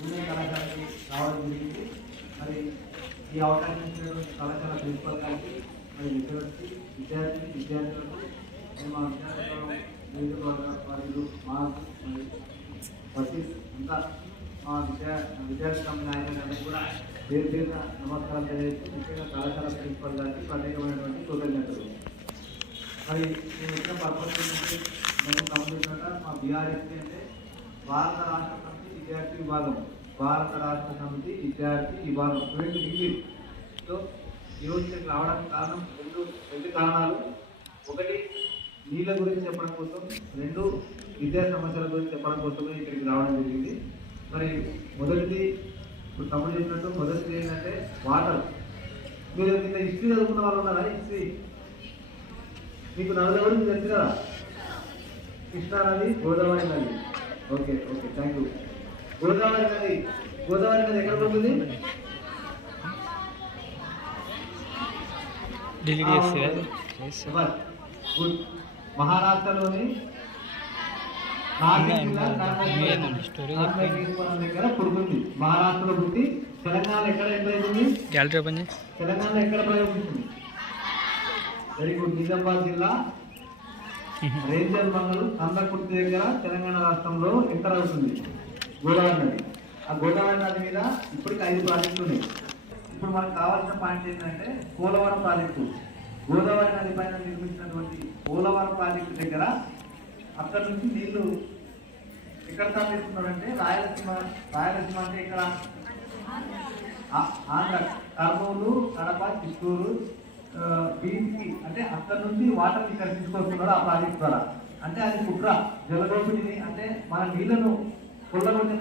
Junior కళాశాలకి రావడం జరిగింది. మరి ఈ అవకాశం ఇచ్చినటువంటి కళాశాల ప్రిన్సిపల్ గారికి మరి విద్యార్థులకు మా విద్యార్థులు నియోజకవర్గాలు మాకు మరి వసీస్ అంతా మా విద్యార్థి కమిటీ నాయకులందరికీ కూడా పేరు పేరున నమస్కారం తెలియజేస్తూ ముఖ్యంగా కళాశాల ప్రిన్సిపల్ గారికి ప్రత్యేకమైనటువంటి కృతజ్ఞతలు. మరి నేను ఇచ్చిన పర్పస్ నుంచి మేము కంప్లీట్ మా బీఆర్ఎస్పీ అంటే భారత రాష్ట్ర సమితి విద్యార్థి విభాగం, భారత రాష్ట్ర సమితి విద్యార్థి విభాగం సో ఈరోజు ఇక్కడికి రావడానికి కారణం రెండు కారణాలు. ఒకటి నీళ్ళ గురించి చెప్పడం కోసం, రెండు విద్యా సమస్యల గురించి చెప్పడం కోసమే ఇక్కడికి రావడం జరిగింది. మరి మొదటిది ఇప్పుడు తమ్ముడు చెప్పినట్టు మొదటిది ఏంటంటే వాటర్. మీరు కింద హిస్టరీ చదువుకున్న వాళ్ళు ఉన్నారా? హిస్టరీ మీకు నదుల గురించి తెలుసు కదా, కృష్ణా నది, గోదావరి నది. Okay okay, thank you. Godavari నది ఎక్కడ పోతుంది? గుడ్. మహారాష్ట్రలోని దగ్గర పుడుతుంది. మహారాష్ట్రలో పుట్టి తెలంగాణ ఎక్కడ ఎప్పుడైతుంది? తెలంగాణ ఎక్కడ ప్రయోగిస్తుంది? Very good. నిజామాబాద్ జిల్లా రేంజర్ మండలం కందకుర్తి దగ్గర తెలంగాణ రాష్ట్రంలో ఎంటర్ అవుతుంది గోదావరి నది. ఆ గోదావరి నది మీద ఇప్పటికి 5 ప్రాజెక్టులు ఉన్నాయి. ఇప్పుడు మనకు కావాల్సిన పాయింట్ ఏంటంటే పోలవరం ప్రాజెక్టు. గోదావరి నది పైన నిర్మించినటువంటి పోలవరం ప్రాజెక్టు దగ్గర అక్కడ నుంచి నీళ్లు ఎక్కడ తరలిస్తున్నారంటే రాయలసీమ అంటే ఇక్కడ ఆంధ్ర, కర్నూలు, కడప, చిత్తూరు, దీనికి అంటే అక్కడ నుంచి వాటర్ ఇక్కడ తీసుకొస్తున్నారు ఆ ప్రాజెక్ట్ ద్వారా. అంటే అది కుట్ర, జలదోపిడిని, అంటే మన నీళ్లను కొల్లగొట్టే